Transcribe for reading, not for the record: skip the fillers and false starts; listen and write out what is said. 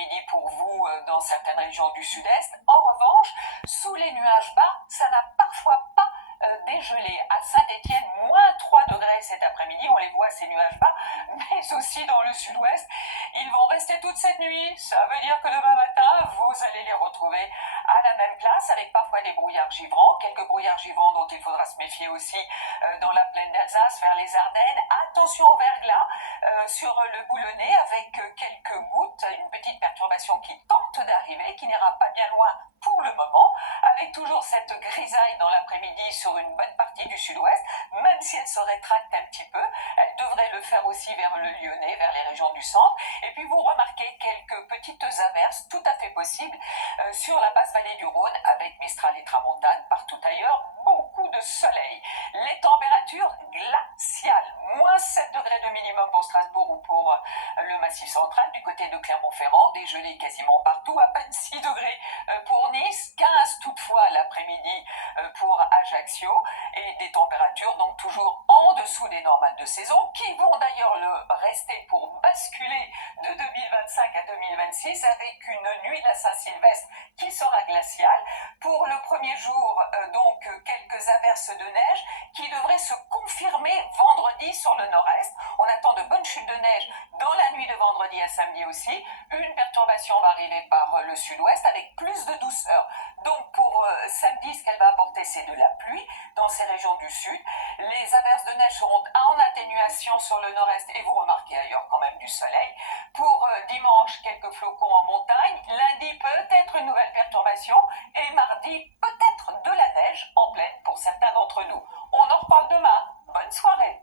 après-midi pour vous dans certaines régions du sud-est. En revanche, sous les nuages bas, ça n'a parfois pas dégelé. À Saint-Étienne, moins 3 degrés cet après-midi, on les voit ces nuages bas, mais aussi dans le sud-ouest. Ils vont rester toute cette nuit. Ça veut dire que demain matin, vous allez les retrouver à la même place, avec parfois des brouillards givrants, quelques brouillards givrants dont il faudra se méfier aussi dans la plaine d'Alsace, vers les Ardennes. Attention au verglas sur le Boulonnais, avec quelques gouttes, une petite perturbation qui tente d'arriver, qui n'ira pas bien loin pour le moment, avec toujours cette grisaille dans l'après-midi sur une bonne partie du sud-ouest, même si elle se rétracte un petit peu, elle devrait le faire aussi vers le Lyonnais, vers les régions du centre. Et puis vous remarquez quelques petites averses tout à fait possibles sur la basse vallée du Rhône, avec Mistral et Tramontane. Partout ailleurs, beaucoup de soleil. Les températures glaciales, moins 7 degrés de minimum pour Strasbourg ou pour le Massif central. Du côté de Clermont-Ferrand, dégelé quasiment partout, à peine 6 degrés pour Nice, 15 toutefois l'après-midi pour Ajaccio, et des températures donc toujours en dessous des normales de saison, qui vont d'ailleurs le rester pour basculer de 2025 à 2026, avec une nuit de la Saint-Sylvestre qui sera glaciale. Pour le premier jour, donc quelques averses de neige qui devraient se confirmer vendredi sur le nord-est. On attend de bonnes chutes de neige dans la nuit de vendredi à samedi aussi. Une perturbation va arriver par le sud-ouest avec plus de douceur. Donc pour samedi, ce qu'elle va apporter, c'est de la pluie dans ces régions du sud. Les averses de neige seront en atténuation sur le nord-est, et vous remarquez ailleurs quand même du soleil. Pour dimanche, quelques flocons en montagne. Lundi, peut-être une nouvelle perturbation. Et mardi, peut-être de la neige en pleine pour certains d'entre nous. On en reparle demain. Bonne soirée.